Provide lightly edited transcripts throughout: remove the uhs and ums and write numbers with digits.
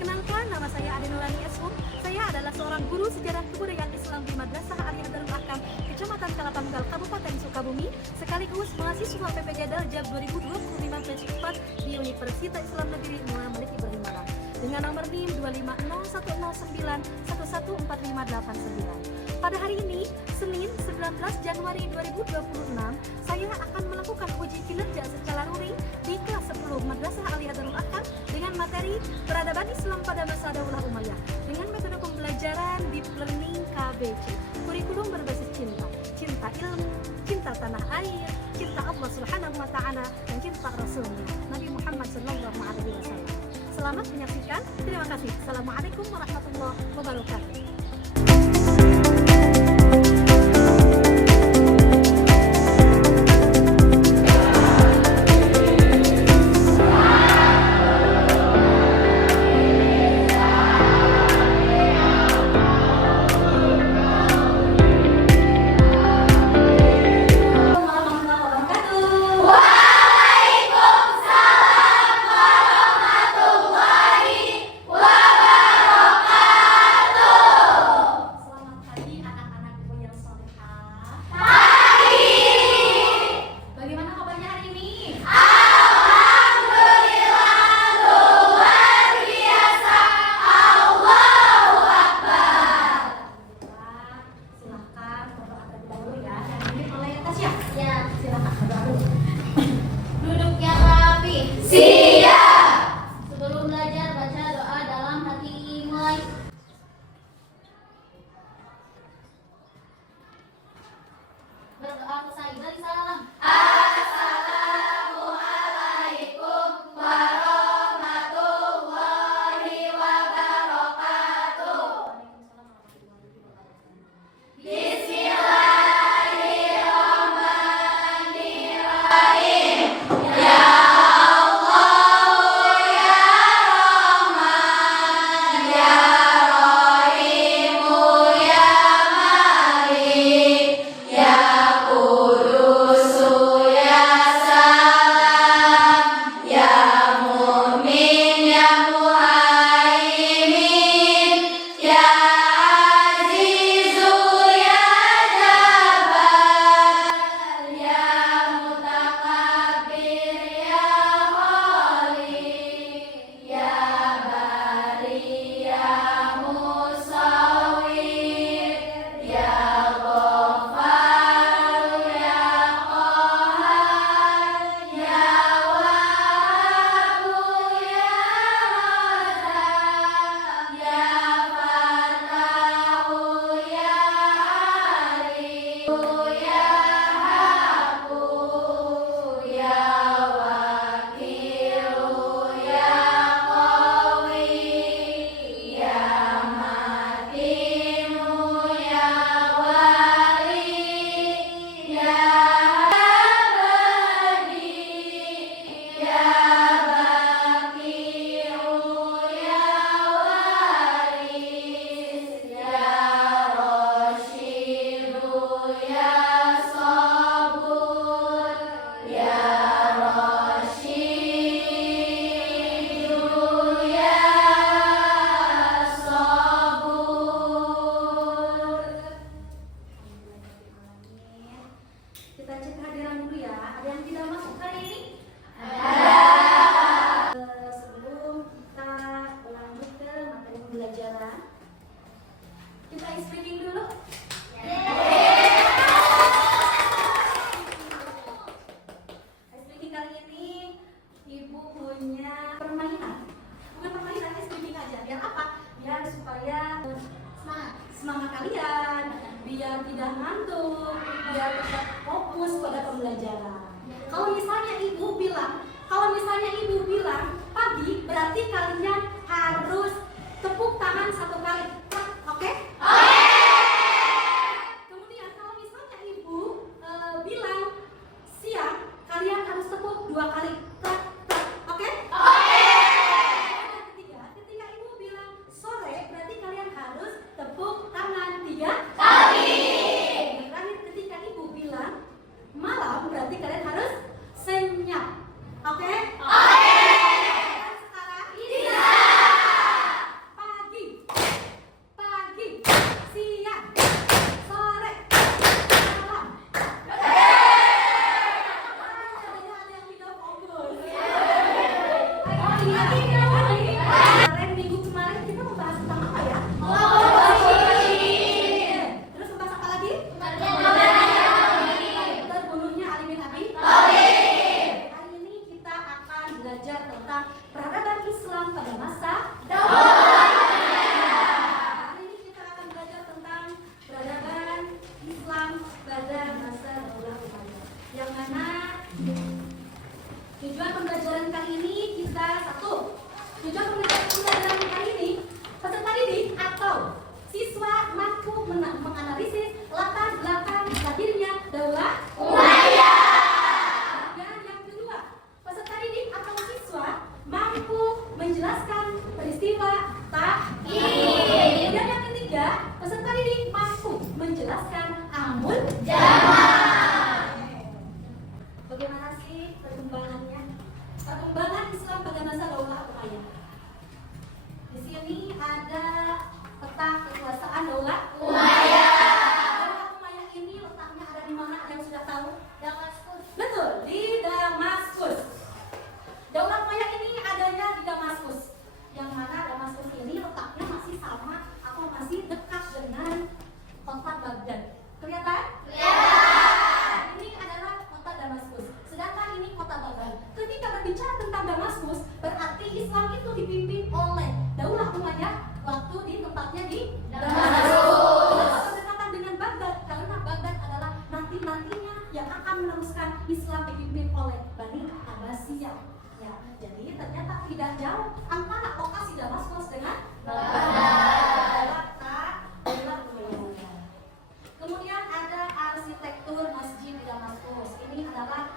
Perkenalkan, nama saya Ade Nurani Esum. Saya adalah seorang guru sejarah kebudayaan Islam di Madrasah Aliyah Darul Ahkam, Kecamatan Kalapanggal, Kabupaten Sukabumi, sekaligus mahasiswa PPJ Daljab 2025 batch 4 di Universitas Islam Negeri Muhammad Malik Ibrahim Malang dengan nomor NIM 25010914589. Pada hari ini, Senin 19 Januari 2026, saya akan melakukan uji kinerja secara luring di kelas 10 Madrasah Aliyah Darul Ahkam dengan materi Peradaban Islam pada Masa Daulah Umayyah dengan metode pembelajaran Deep Learning KBC. Kurikulum berbasis cinta, cinta ilmu, cinta tanah air, cinta Allah Subhanahu wa Ta'ala, dan cinta Rasulnya Nabi Muhammad Sallallahu Alaihi Wasallam. Selamat menyaksikan. Terima kasih. Assalamualaikum warahmatullahi wabarakatuh. Semangat kalian, biar tidak ngantuk, biar tetap fokus pada pembelajaran. Kalau misalnya ibu bilang pagi, berarti kalian harus tepuk tangan 1 kali. Oke? Kemudian kalau misalnya ibu bilang siang, kalian harus tepuk 2 kali. Oke? Ketika ibu bilang sore, berarti kalian harus tepuk tangan 3 kali. Terakhir, ketika ibu bilang malam, berarti kalian harus senyap. Oke? Sekarang peristiwa takhir. Dan yang ketiga, peserta didik mampu menjelaskan amun zaman. Bagaimana sih perkembangannya? Perkembangan Islam pada masa Daulah Umayyah. Di sini ada peta kekuasaan Daulah Umayyah. Daulah Umayyah ini letaknya ada di mana? Ada yang sudah tahu? Damaskus. Betul, di Damaskus. Daulah Umayyah ini adanya di Damaskus. Yang mana Damaskus ini letaknya masih sama atau masih dekat dengan kota Baghdad. Kelihatan? Kelihatan. Ini adalah kota Damaskus. Sedangkan ini kota Baghdad. Ketika berbicara tentang Damaskus, berarti Islam itu dipimpin oleh Daulah Umayyah waktu di tempatnya di Damaskus. Kenapa berdekatan dengan Baghdad? Karena Baghdad adalah nanti-nantinya yang akan meneruskan Islam dipimpin oleh Bani Abbasiyah. Ya, jadi ternyata tidak jauh antara lokasi Damaskus dengan Baghdad. Kemudian ada arsitektur masjid di Damaskus. Ini adalah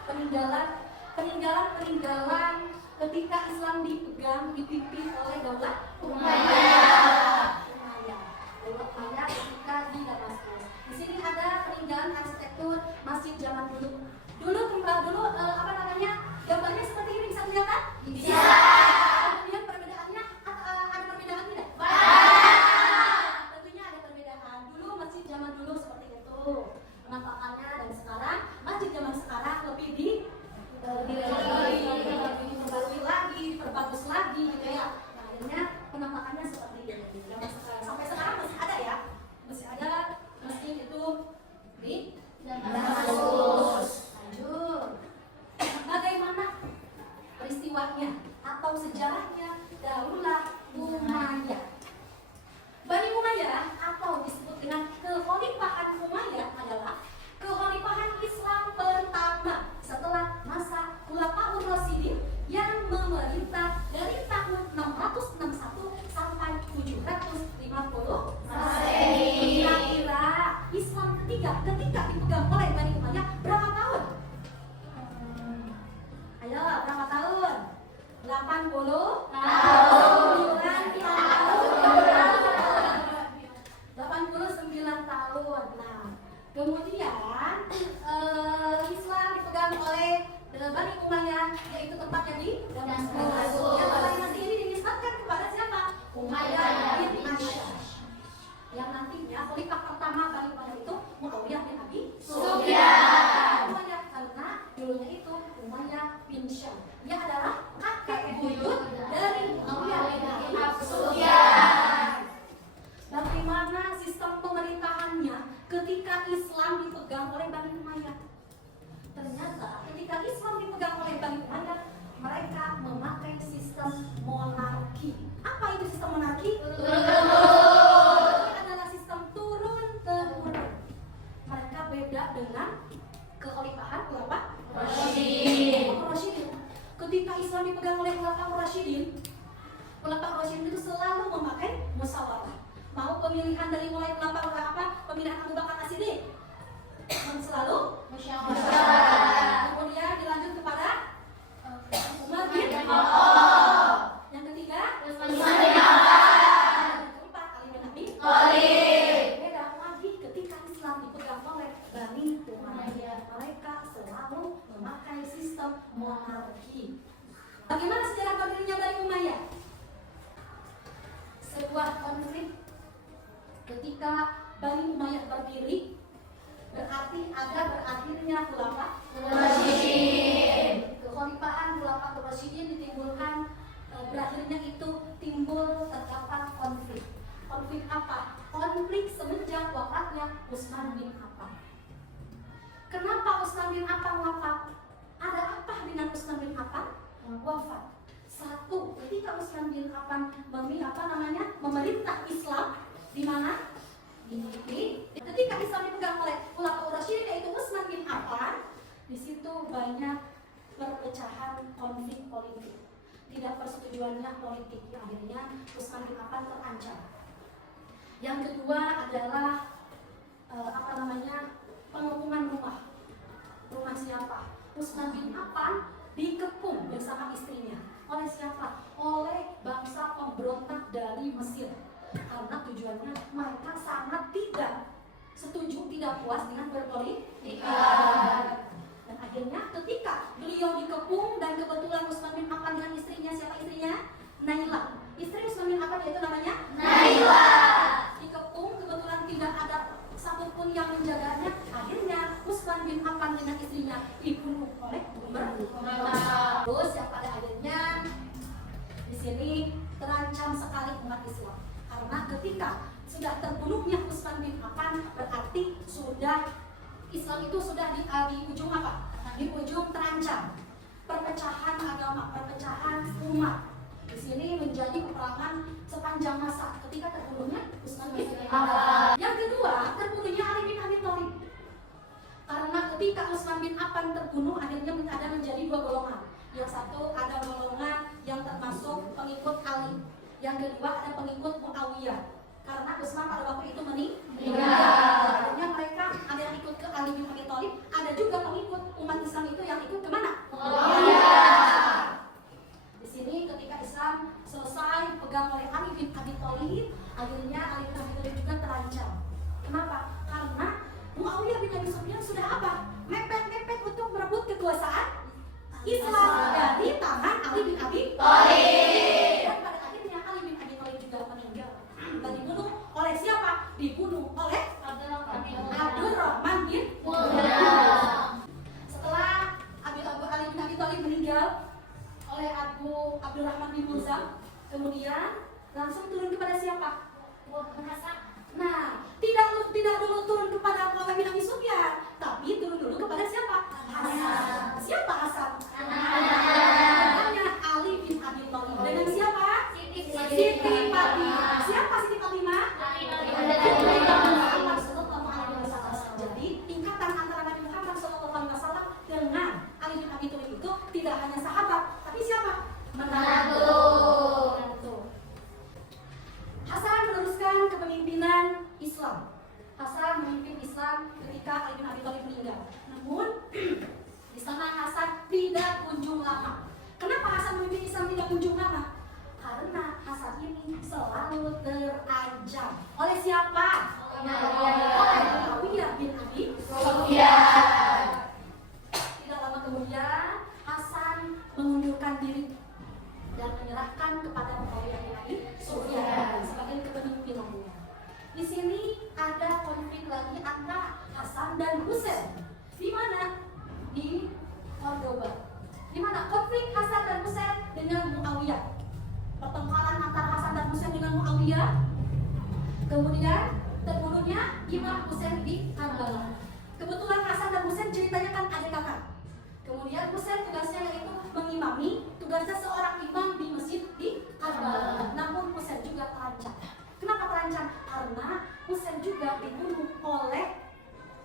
peninggalan ketika Islam dipimpin oleh Daulah Umayyah. Daulah Umayyah ketika di Damaskus. Di sini ada peninggalan arsitektur masjid zaman dulu. Gambarnya seperti ini, bisa kelihatan? Bisa. Kemudian perbedaannya ada perbedaan tidak? Tentunya ada perbedaan. Dulu masjid zaman dulu seperti itu penampakannya, dan sekarang masjid zaman sekarang lebih diperbarui lagi, diperbagus lagi gitu ya. Nah, akhirnya penampakannya seperti ini. Sampai sekarang masih ada ya, masih ada masjid itu di Damaskus. Lanjut. Bagaimana peristiwanya atau sejarahnya Daulah Umayyah? Bani Umayyah atau disebut dengan Kekhalifahan Umayyah adalah kekhalifahan Islam pertama setelah masa Khulafaur Rasyidin yang memerintah dari tahun 661 sampai 750 Masehi. Kira-kira Islam ketika dipegang oleh Bani Umayyah berapa tahun? Ayo, berapa tahun? 80 tahun. 89 tahun. Nah, kemudian Islam dipegang oleh Bani Umayyah, yaitu tempatnya di Damaskus. Yang Damaskus ini dinisbatkan kepada siapa? Umayyah bin Asy'ad. Yang nantinya khalifah pertama Bani Umayyah itu Muawiyah bin Abi Sufyan. Umayyah karena dulunya itu Umayyah bin Syam. Dia adalah kakek buyut dari Muawiyah bin Abi Sufyan. Bagaimana sistem pemerintahannya ketika Islam dipegang oleh Bani Umayyah? Ternyata ketika Islam dipegang oleh Bani Umayyah, mereka memakai sistem monarki. Apa itu sistem monarki? Ini adalah sistem turun-temurun. Mereka beda dengan kekhalifahan Khulafaur Rasyidin. Ketika Islam dipegang oleh Khulafaur Rasyidin itu selalu memakai musyawarah. Mau pemilihan dari mulai pemilihan Abu Bakar As-Siddiq selalu musyawarah. Kemudian dilanjut kepada Umar bin Khattab. Yang ketiga Utsman bin Affan. Keempat Ali bin Abi Thalib. Beda lagi ketika Islam dipegang oleh Bani Umayyah, mereka selalu memakai sistem monarki. Bagaimana sejarah berdirinya Bani Umayyah? Sebuah konflik. Ketika Bani Umayyah berdiri, berarti ada berakhirnya Khulafaur Rasyidin. Kekhalifahan Khulafaur Rasyidin ditimbulkan, berakhirnya itu timbul terdapat konflik. Konflik apa? Konflik semenjak wafatnya Utsman bin Affan. Kenapa Utsman bin Affan wafat? Ada apa dengan Utsman bin Affan wafat? Satu, ketika Utsman bin Affan memerintah Islam di mana? Ketika Islam dipegang oleh Khulafaur Rasyidin, yaitu Utsman bin Affan, di situ banyak perpecahan konflik politik. Tidak persetujuannya politik, akhirnya Utsman bin Affan terancam. Yang kedua adalah pengepungan rumah. Rumah siapa? Utsman bin Affan dikepung bersama istrinya. Oleh siapa? Oleh bangsa pemberontak dari Mesir. Karena tujuannya mereka sangat tidak setuju, tidak puas dengan berpolitik. Dan akhirnya ketika beliau dikepung dan kebetulan Utsman bin Affan dengan istrinya, siapa istrinya? Naila. Istri Utsman bin Affan yaitu namanya Naila. Dikepung, kebetulan tidak ada satupun yang menjaganya. Akhirnya Utsman bin Affan dengan istrinya dibunuh oleh Umar. Terus yang pada akhirnya di sini terancam sekali umat Islam. Karena ketika sudah terbunuhnya Utsman bin Affan, berarti sudah Islam itu sudah di ujung apa? Di ujung terancam. Perpecahan agama, perpecahan umat. Di sini menjadi peperangan sepanjang masa ketika terbunuhnya Utsman bin Affan. Yang kedua, terbunuhnya Ali bin Abi Thalib. Karena ketika Utsman bin Affan terbunuh, akhirnya ada menjadi dua golongan. Yang satu ada golongan yang termasuk pengikut Ali. Yang kedua ada pengikut Muawiyah. Karena Utsman pada waktu itu meninggal. Akhirnya mereka ada yang ikut ke Ali bin Abi Thalib, ada juga pengikut umat Islam itu yang ikut kemana? Muawiyah. Di sini ketika Islam selesai pegang oleh Ali bin Abi Thalib, akhirnya Ali bin Abi Thalib juga terancam. Kenapa? Karena Muawiyah bin Abi Sufyan sudah apa? Mepet-mepet untuk merebut kekuasaan Islam dari tangan Ali bin Abi Thalib. Dan pada akhirnya Ali bin Abi Thalib juga meninggal. Dan dibunuh oleh siapa? Dibunuh oleh Abdurrahman bin Muljam. Setelah Ali bin Abi Thalib meninggal oleh Abdurrahman bin Muljam, kemudian langsung turun kepada siapa? Nah, tidak dulu turun kepada Muawiyah bin Abi Sufyan, tapi turun dulu kepada siapa? Hasan. Siapa Hasan? Namanya Ali bin Abi Thalib. Dengan siapa? Siti Fatimah. Siapa Siti Fatimah? Muhammad sallallahu alaihi wasallam. Jadi tingkatan antara Nabi Muhammad sallallahu alaihi wasallam dengan Ali bin Abi Thalib itu tidak hanya sahabat, tapi siapa? Menantu. Hasan meneruskan kepemimpinan Islam. Hasan memimpin Islam ketika Ali bin Abi Thalib meninggal. Namun di sana Hasan tidak kunjung lama. Kenapa Hasan memimpin Islam tidak kunjung lama? Karena Hasan ini selalu terancam. Oleh siapa? Oleh Muawiyah bin Abi Sufyan. Tidak lama kemudian Hasan mengundurkan diri dan menyerahkan kepada Muawiyah bin Abi Sufyan sebagai kepemimpinannya. Di sini ada konflik lagi antara Hasan dan Husain. Di mana? Di Cordoba. Di mana konflik Hasan dan Husain dengan Muawiyah? Pertengkaran antara Hasan dan Husain dengan Muawiyah. Kemudian terbunuhnya Imam Husain di Karbala. Kebetulan Hasan dan Husain ceritanya kan adik kakak. Kemudian Husain tugasnya yaitu mengimami, tugasnya seorang imam di masjid di Karbala. Namun Husain juga terancam. Kenapa terancam? Karena Husain juga dibunuh oleh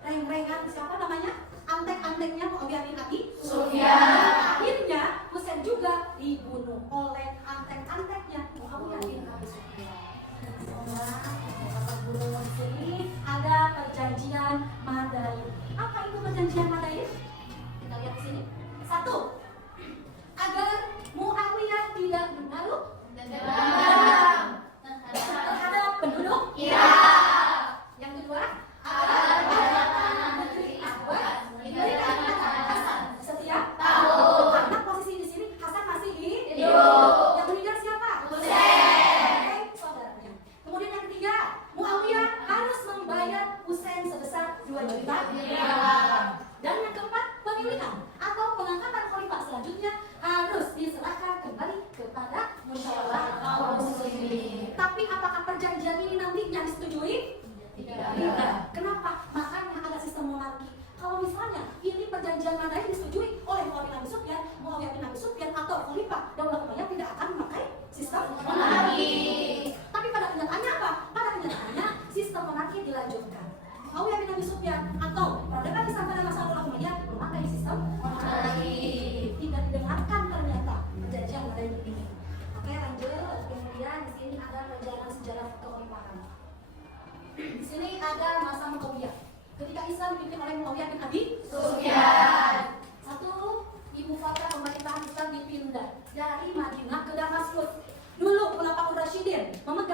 reng-rengan siapa namanya? Antek-anteknya Muawiyah bin Abi Sufyan. Akhirnya Husain juga dibunuh oleh antek-anteknya Muawiyah bin Abi Sufyan. Di sini ada perjanjian Madain. Apa itu perjanjian Madain? Kita lihat di sini. Satu, agar Muawiyah tidak menaruh dendam terhadap penduduk Irak. Yang kedua, agar negeri Abbas diberikan kepada Hasan setiap tahun. Karena posisi di sini Hasan masih hidup. Yang meninggal siapa? Husain, saudaranya. Kemudian yang ketiga, Muawiyah harus membayar Husain sebesar 2 juta dirham. Dan yang keempat, pemilihan atau pengangkatan khalifah selanjutnya harus diserahkan kembali kepada musyawarah kaum muslimin. Tapi apakah perjanjian ini nantinya disetujui? Tidak. Kenapa? Makanya ada sistem monarki. Kalau misalnya ini perjanjian Madain disetujui oleh Muawiyah bin Abi Sufyan atau khalifah Daulah Umayyah, tidak akan memakai sistem monarki. Tapi pada kenyataannya apa? Pada kenyataannya sistem monarki dilanjutkan. Muawiyah bin Abi Sufyan atau peradaban Islam pada masa Daulah Umayyah memakai sistem monarki. Tidak didengarkan ternyata perjanjian Madain ini. Oke, lanjut. Kemudian di sini ada perjalanan sejarah kekhalifahan. Di sini ada masa Muawiyah. Ketika Islam dipimpin oleh Muawiyah bin Abi Sufyan. Satu, ibu kota pemerintahan Islam dipindah dari Madinah ke Damaskus. Dulu Khulafaur Rasyidin memegang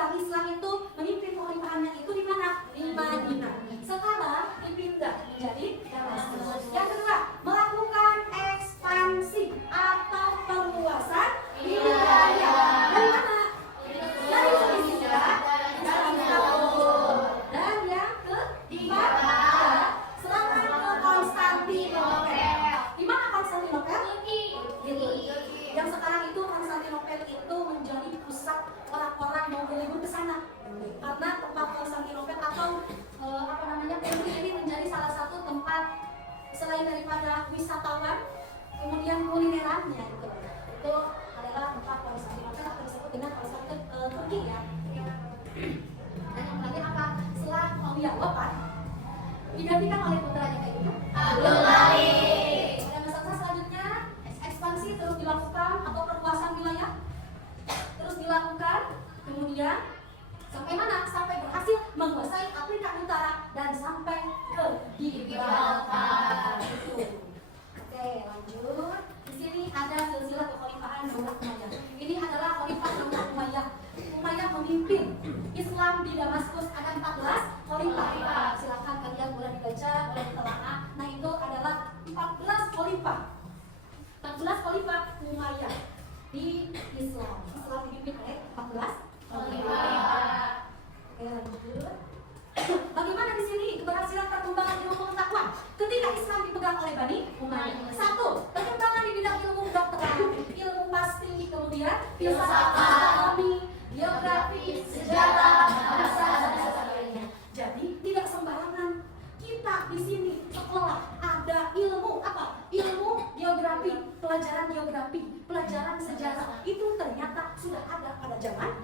sana karena tempat Konstantinopel atau Persia ini menjadi salah satu tempat selain daripada wisatawan, kemudian kulinerannya gitu. Itu adalah tempat Konstantinopel atau disebut dengan Konstantinopel Turki ya. Dan yang terakhir apa? Setelah Muawiyah wafat, digantikan oleh putranya kayak gitu. Abdul Malik. Dan masa selanjutnya ekspansi terus dilakukan atau perluasan wilayah terus dilakukan, kemudian sampai mana? Sampai berhasil menguasai Afrika Utara dan sampai ke Gibraltar. Oke, lanjut. Di sini ada silsilah kekhalifahan Daulah Umayyah. Ini adalah khalifah Daulah Umayyah. Umayyah memimpin Islam di Damaskus, ada 14 khalifah. Silakan kalian boleh dibaca, boleh ditelaah. Nah, itu adalah 14 khalifah. 14 khalifah Umayyah di Islam. Islam dipimpin oleh 14 khalifah. Oke, lanjut. Bagaimana di sini keberhasilan perkembangan ilmu pengetahuan ketika Islam dipegang oleh Bani Umayyah? 1. Perkembangan di bidang ilmu kedokteran, ilmu pasti, kemudian filsafat, ekonomi, geografi, sejarah, bahasa dan sebagainya. Jadi tidak sembarangan kita di sini sekolah ada ilmu apa? Ilmu geografi, pelajaran geografi, pelajaran sejarah itu ternyata sudah ada pada zaman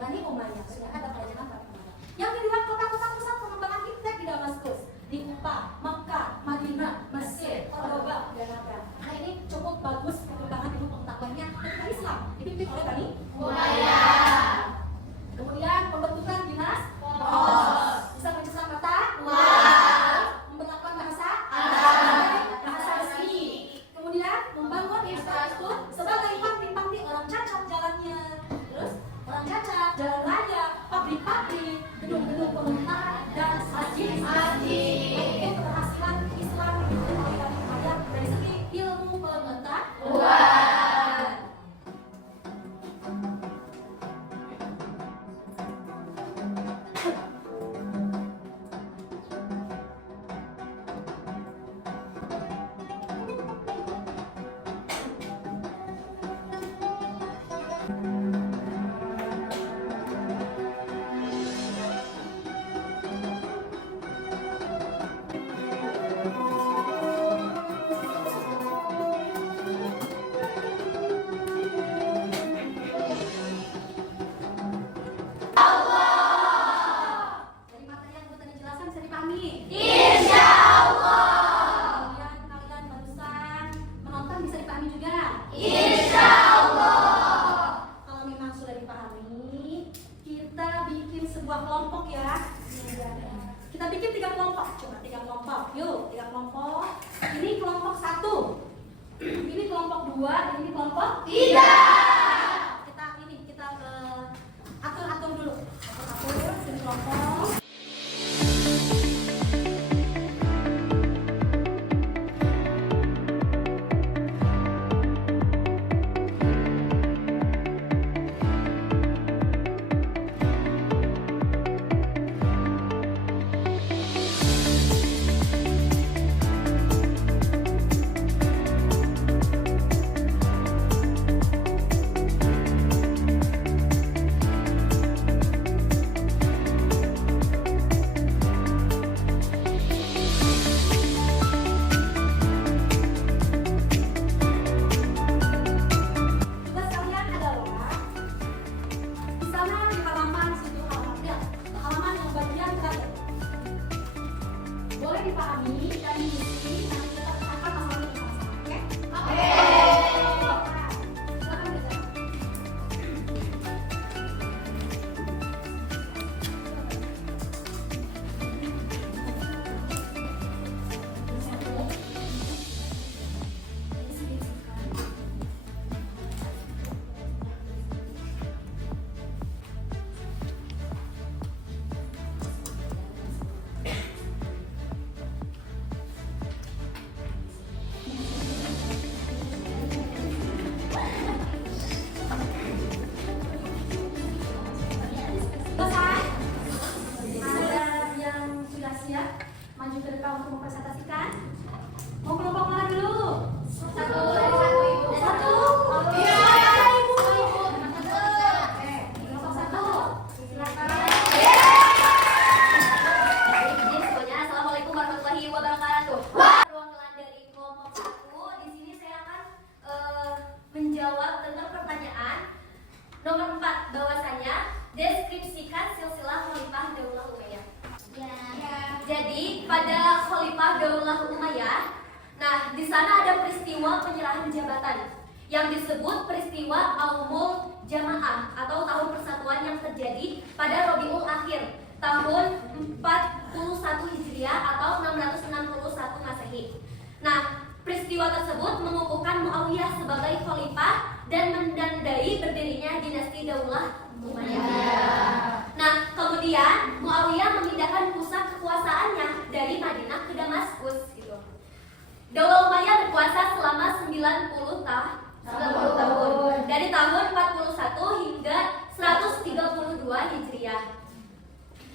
Bani Umayyah, sudah ada pada zaman Bani Umayyah. Yang kedua, kota-kota pusat pengembangan iptek di Damaskus, di Kufa, Makkah, Madinah, Mesir, Cordoba, dan Agra. Nah, ini cukup bagus perkembangan ilmu pengetahuannya ketika Islam dipimpin oleh Bani Umayyah. Kemudian pembentukan dinas pos, bisa menyusun kata memperlakukan bahasa bahasa resmi. Kemudian membangun infrastruktur sebagai panti-panti orang cacat jalannya. Terus orang cacat, jalan raya, pabrik-pabrik, gedung-gedung pemerintahan dan masjid-masjid. Itu keberhasilan Islam dipimpin oleh Bani Umayyah dari segi ilmu pengetahuan. Dari materi yang tadi jelaskan bisa dipahami? Insya Allah. Kemudian kalian barusan menonton bisa dipahami juga? Insya Allah. Kalau memang sudah dipahami, kita bikin sebuah kelompok ya. Kita bikin 3 kelompok, coba 3 kelompok. Yuk, 3 kelompok. Ini kelompok 1, ini kelompok 2, dan ini kelompok 3. Kita atur dulu. Atur sini kelompok. Tugas kalian adalah di sana di halaman situ halaman yang bagian terakhir. Boleh dipahami dan diisi, nanti kita akan masalahnya bersama-sama. Oke? Oke. Silakan belajar. Nah, di sana ada peristiwa penyerahan jabatan yang disebut peristiwa Aumul Jamaah atau tahun persatuan yang terjadi pada Rabiul Akhir tahun 41 Hijriah atau 661 Masehi. Nah, peristiwa tersebut mengukuhkan Muawiyah sebagai khalifah dan menandai berdirinya dinasti Daulah Umayyah. Nah, kemudian Muawiyah memindahkan pusat kekuasaannya dari Madinah ke Damaskus gitu. Daulah Umayyah berkuasa selama 90 tahun dari tahun 41 hingga 132 Hijriah.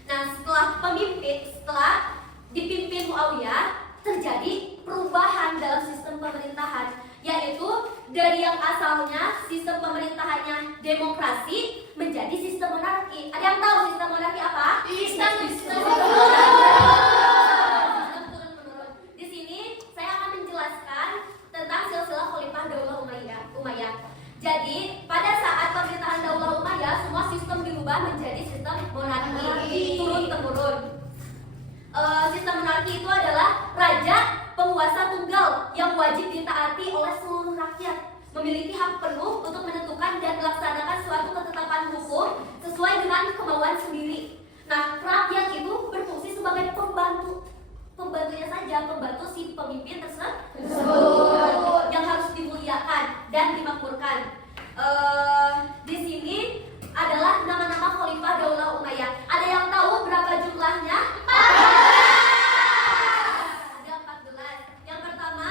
Nah, setelah dipimpin Muawiyah terjadi perubahan dalam sistem pemerintahan, yaitu dari yang asalnya sistem pemerintahannya demokrasi menjadi sistem monarki. Ada yang tahu sistem monarki apa? Sistem turun-menurun. Di sini saya akan menjelaskan tentang silsilah Khalifah Daulah Umayyah. Jadi pada saat pemerintahan Daulah Umayyah semua sistem dirubah menjadi sistem monarki turun-temurun. Sistem monarki itu adalah raja penguasa tunggal yang wajib ditaati oleh seluruh rakyat, memiliki hak penuh untuk menentukan dan melaksanakan suatu ketetapan hukum sesuai dengan kemauan sendiri. Nah, rakyat itu berfungsi sebagai pembantunya saja, pembantu si pemimpin tersebut yang harus dimuliakan dan dimakmurkan. Di sini adalah nama-nama Khalifah Daulah Umayyah. Ada yang tahu berapa jumlahnya? Ada 14. Yang pertama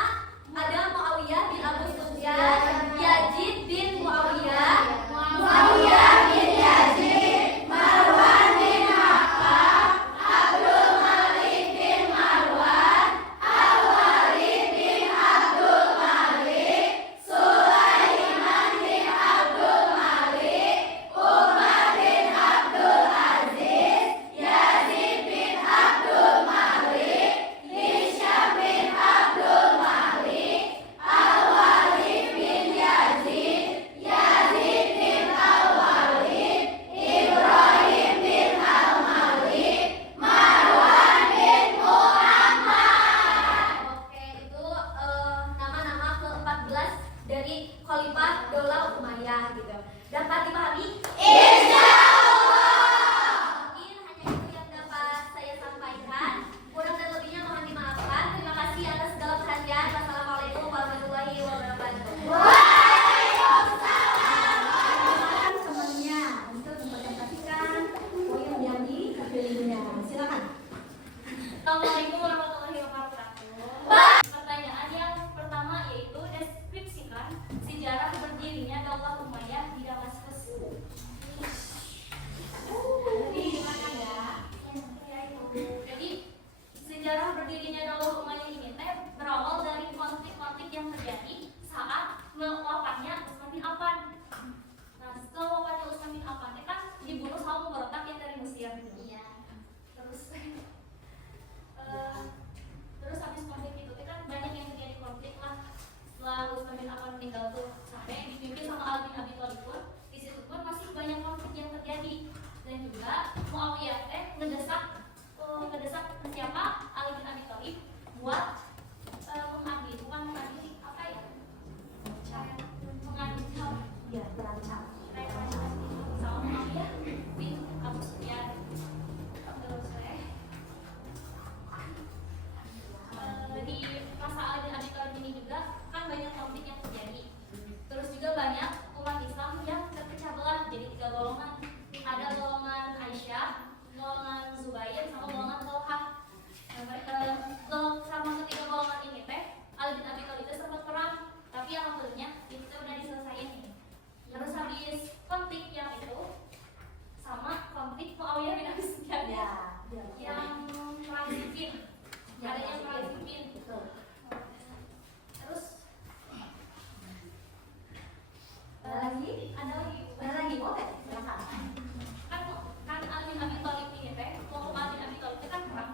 ada Muawiyah bin Abu Sufyan, Yazid bin Muawiyah, Muawiyah bin Yazid, Marwan bin Hakam, Abdul Malik bin Marwan, Al-Walid bin Abdul Malik, Sulaiman bin Abdul Malik, Umar bin Abdul Aziz, Yazid bin Abdul Malik, Hisham bin Abdul Malik, Al-Walid bin Yazid, Yazid bin Al-Walid, Ibrahim bin Al-Malik, Marwan bin Muhammad. Oke, itu nama-nama ke-14 dari Khalifah Daulah Umayyah gitu. Dapat dipahami? Mungkin hanya itu yang dapat saya sampaikan. Kurang dan lebihnya mohon dimaafkan. Terima kasih atas segala perhatian. Wassalamualaikum warahmatullahi wabarakatuh. Temannya untuk mempresentasikan poin yang dipilihnya. Silakan. Assalamualaikum warahmatullahi wabarakatuh. Pertanyaan yang pertama yaitu deskripsikan sejarah berdirinya Daulah Umayyah di Damaskus. Jadi gimana ya? Jadi sejarah berdirinya Daulah Umayyah ini berawal dari konflik-konflik yang terjadi saat wafatnya Utsman bin Affan. Nah, setelah wafatnya Utsman bin Affan kan dibunuh sama pemberontak yang dari Mesir. Iya. Terus terus habis konflik itu kan banyak yang terjadi konflik lah. Setelah Utsman bin Affan meninggal tuh sampai dipimpin sama Ali bin Abi Thalib pun di situ pun masih banyak konflik yang terjadi. Dan juga Muawiyah ngedesak siapa? Ali bin Abi Thalib buat mengadili, bukan mengadili apa ya? Mengadili Ya, terancam. sama Muawiyah bin Abu Sufyan. Terus di masa Ali bin Abi Thalib ini juga kan banyak konflik yang terjadi. Terus juga banyak umat Islam yang terpecah belah jadi 3 golongan. Ada golongan Aisyah, golongan Zubair, sama golongan Tolha. Sama ketiga golongan ini Ali bin Abi Thalib sempat perang, tapi alhamdulillah itu udah diselesaikan nih. Terus habis konflik yang itu sama konflik Muawiyah bin Abi Sufyan yang perang Siffin. Ada yang perang Siffin. Terus Ada lagi? Oke, silakan. kan Ali bin Abi Thalib ini kelompok Ali bin Abi Thalib kan perang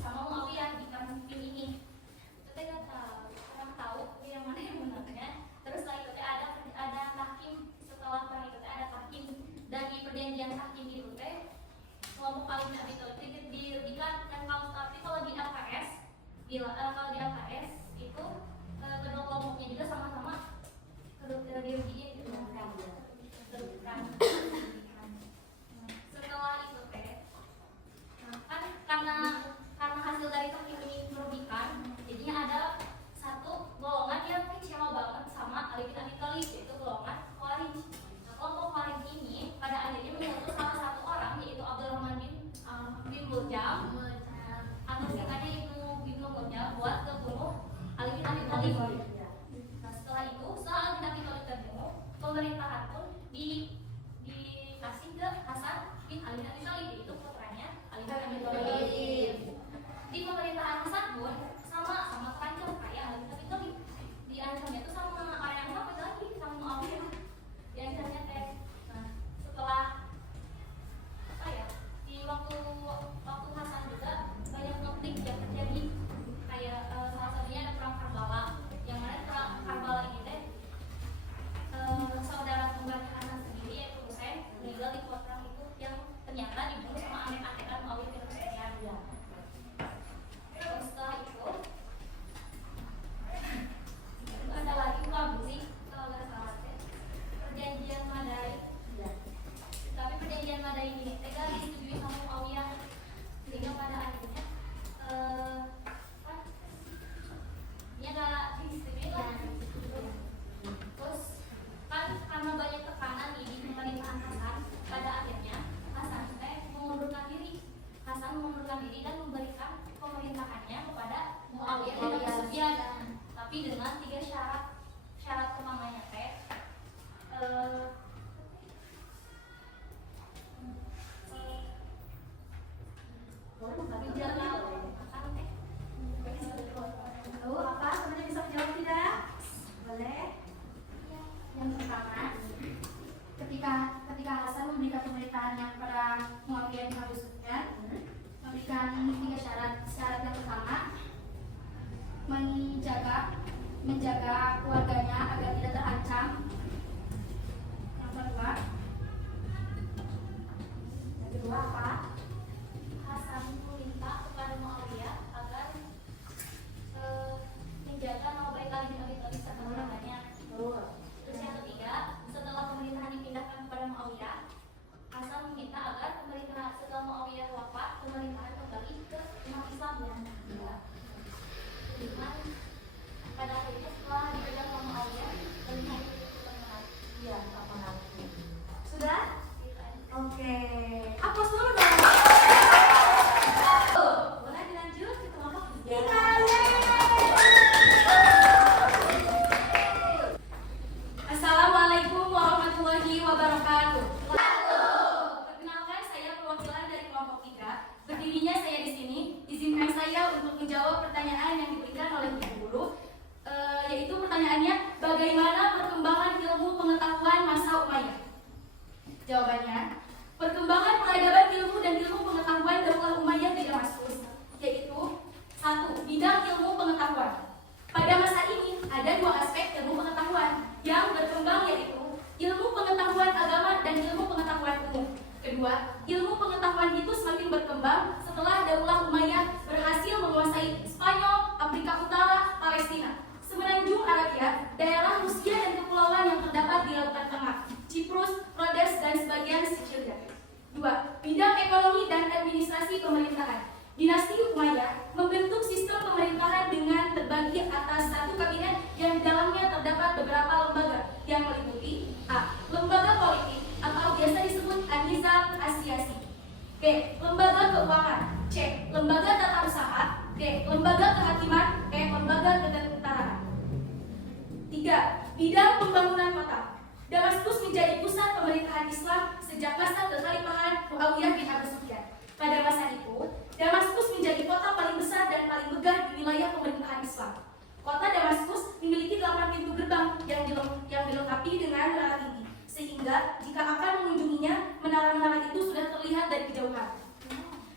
sama Muawiyah di perang Siffin ini. Itu kan orang tahu yang mana yang benarnya. Terus setelah itu ada tahkim, setelah perang itu ada tahkim, dan di perjanjian tahkim itu kelompok Ali bin Abi Thalib dirugikan. Dan kalau di LKS itu kedua kelompoknya juga sama-sama dirugiin gitu. Kerugikan. Setelah itu kan karena hasil dari tahkim ini merugikan, jadinya ada satu golongan yang kecewa banget sama Ali bin Abi Thalib, yaitu golongan Khawarij. Nah, kelompok Khawarij ini pada akhirnya mengutus salah satu orang, yaitu Abdurrahman bin Muljam atau singkatnya Ibnu Muljam, buat membunuh Ali bin Abi Thalib. Nah, setelah Ali bin Abi Thalib terbunuh, pemerintahan pun dikasih ke Hasan bin Ali bin Abi Thalib, yaitu putranya Ali bin Abi Thalib. Di pemerintahan Hasan pun sama terancam kayak Ali bin Abi Thalib. Diancamnya itu sama orang yang sama lagi, sama Muawiyah. Diancamnya nah, setelah di waktu Hasan juga banyak konflik yang terjadi, kayak salah satunya ada perang Karbala, yang mana perang Karbala ini saudara kembar Hasan sendiri, yaitu Husain, meninggal di perang itu, yang ternyata dibunuh sama anek-anekan Muawiyah bin Sufyan. Setelah itu ada lagi sih kalau nggak salah perjanjian Madai. Tapi perjanjian Madai ini tidak disetujui sama Muawiyah, sehingga pada akhirnya dia nggak disetujui lah. Terus kan karena banyak tekanan di pemerintahan Hasan, pada akhirnya Hasan mengundurkan diri. Hasan mengundurkan diri dan memberikan pemerintahannya kepada Muawiyah bin Abi Sufyan, tapi dengan 3 syarat. Syarat pertamanya apa? Semuanya bisa menjawab tidak? Boleh. Yang pertama, ketika Hasan memberikan pemerintahannya kepada Muawiyah bin Abi Sufyan, memberikan 3 syarat. Syarat yang pertama, menjaga keluarganya agar tidak terancam. Yang kedua apa? Hasan meminta kepada Muawiyah agar menjaga nama baik Ali bin Abi Thalib serta keluarganya. Terus yang ketiga, setelah pemerintahan dipindahkan kepada Muawiyah, Hasan meminta agar pemerintahan setelah Muawiyah wafat, pemerintahan kembali ke umat Islam. Cuman pada akhirnya setelah dipegang sama Muawiyah, pemerintahan itu terkenal. Iya, sama. Sudah? Oke. Apa dulu dong? Boleh dilanjut ke kelompok 3. Assalamualaikum warahmatullahi wabarakatuh. Perkenalkan, saya perwakilan dari kelompok 3. Berdirinya saya di sini. Izinkan saya untuk menjawab pertanyaan yang diberikan oleh Ibu Guru, yaitu pertanyaannya, bagaimana perkembangan ilmu pengetahuan masa Umayyah? Jawabannya, perkembangan peradaban ilmu dan ilmu pengetahuan Daulah Umayyah di Damaskus, yaitu 1. Bidang ilmu pengetahuan. Pada masa ini ada 2 aspek ilmu pengetahuan yang berkembang, yaitu ilmu pengetahuan agama dan ilmu pengetahuan umum. Kedua, ilmu pengetahuan itu semakin berkembang setelah Daulah Umayyah berhasil menguasai Spanyol, Afrika Utara, Palestina, semenanjung Arabia, daerah Rusia dan kepulauan yang terdapat di Lautan Tengah, Ciprus, Rhodes, dan sebagian Sicilia. 2. Bidang ekonomi dan administrasi pemerintahan. Dinasti Umayyah membentuk sistem pemerintahan dengan terbagi atas satu kabinet yang di dalamnya terdapat beberapa lembaga yang meliputi A. Lembaga politik atau biasa disebut An-Nizam As-Siyasi. B. Lembaga keuangan. C. Lembaga tata usaha. D. Lembaga kehakiman. E. Lembaga ketentaraan. 3. Bidang pembangunan kota. Damaskus menjadi pusat pemerintahan Islam sejak masa kekhalifahan Muawiyah bin Abi Sufyan. Pada masa itu, Damaskus menjadi kota paling besar dan paling megah di wilayah pemerintahan Islam. Kota Damaskus memiliki 8 pintu gerbang yang dilengkapi dengan menara tinggi, sehingga jika akan mengunjunginya, menara-menara itu sudah terlihat dari kejauhan.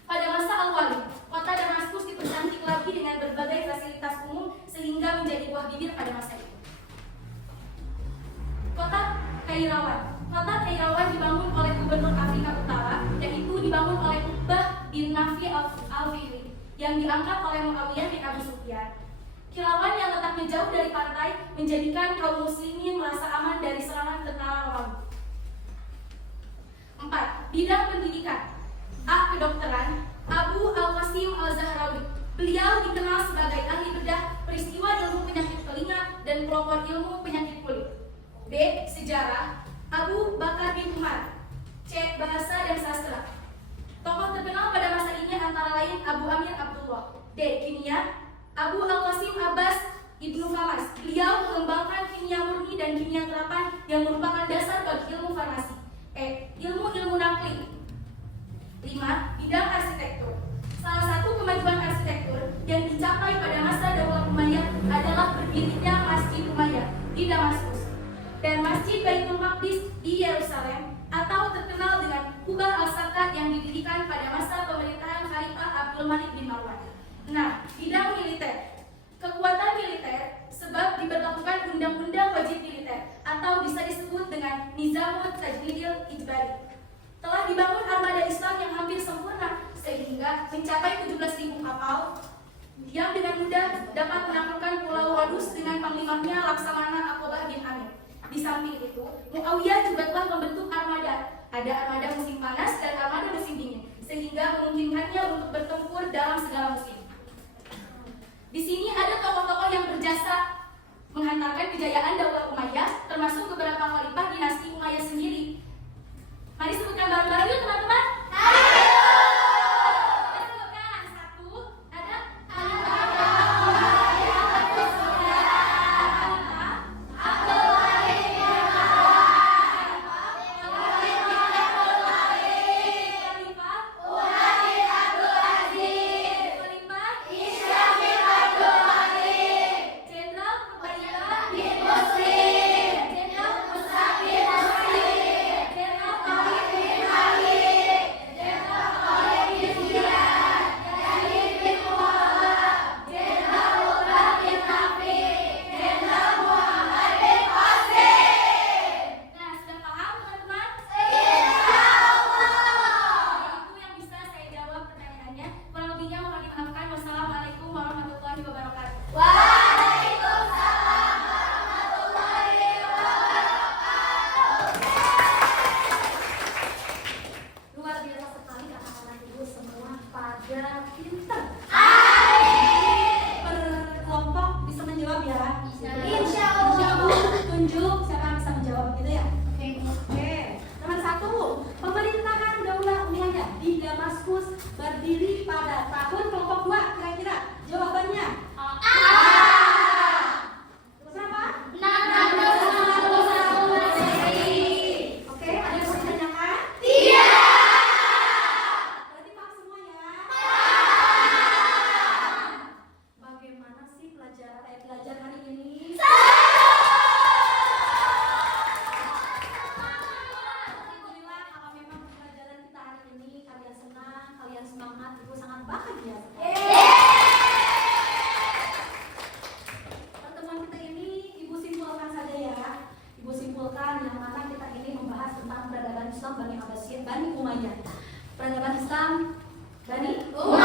Pada masa Al-Wali, kota Damaskus dipercantik lagi dengan berbagai fasilitas umum sehingga menjadi buah bibir pada masa itu. Kota Kairawan. Kota Kairawan dibangun oleh Gubernur Afrika Utara, yaitu dibangun oleh Uqbah bin Nafi al-Fihri, yang diangkat oleh Muawiyah bin Abi Sufyan. Kilauan yang letaknya jauh dari pantai menjadikan kaum muslimin merasa aman dari serangan tentara Romawi. 4. Bidang pendidikan. A. Kedokteran. Abu Al-Qasim Al-Zahrawi. Beliau dikenal sebagai ahli bedah peristiwa ilmu penyakit telinga dan pelopor ilmu penyakit kulit. B. Sejarah. Abu Bakar bin Umar. C. Bahasa dan sastra. Tokoh terkenal pada masa ini antara lain Abu Amir Abdullah. D. Kimia. Abu Al-Qasim Abbas Ibnu Famas. Beliau mengembangkan kimia murni dan kimia terapan yang merupakan dasar bagi ilmu farmasi. E. Ilmu-ilmu nakli. 5. Bidang arsitektur. Salah satu kemajuan arsitektur yang dicapai pada masa Daulah Umayyah adalah berdirinya Masjid Umayyah di Damaskus dan Masjid Baitul Maqdis di Yerusalem, atau terkenal dengan Kubah Al-Sakat yang didirikan pada masa pemerintahan Khalifah Abdul Malik bin Marwan. Nah, bidang militer. Kekuatan militer sebab diberlakukan undang-undang wajib militer atau bisa disebut dengan Nizamut Tajnidil Ijbari. Telah dibangun armada Islam yang hampir sempurna sehingga mencapai 17.000 kapal yang dengan mudah dapat menaklukkan Pulau Rodus dengan panglimanya Laksamana Aqobah bin Amir. Di samping itu, Muawiyah juga telah membentuk armada. Ada armada musim panas dan armada musim dingin, sehingga memungkinkannya untuk bertempur dalam segala musim. Di sini ada tokoh-tokoh yang berjasa menghantarkan kejayaan Daulah Umayyah, termasuk beberapa khalifah dinasti Umayyah sendiri. Mari sebutkan bareng-bareng yuk teman-teman. Ayo! Sebutkan. 1, ada berdiri pada tahun kelompok 2, kira-kira jawabannya berapa? 691. Oke, ada yang mau ditanyakan? Berarti paham semua ya? Bagaimana sih belajar hari ini? Alhamdulillah, kalau memang pembelajaran kita hari ini kalian senang, kalian semangat, ibu sangat bahagia. Pertemuan kita ini ibu simpulkan saja ya. Ibu simpulkan yang mana kita ini membahas tentang peradaban Islam Bani Abbasiyah, Bani Umayyah. Peradaban Islam Bani Umayyah.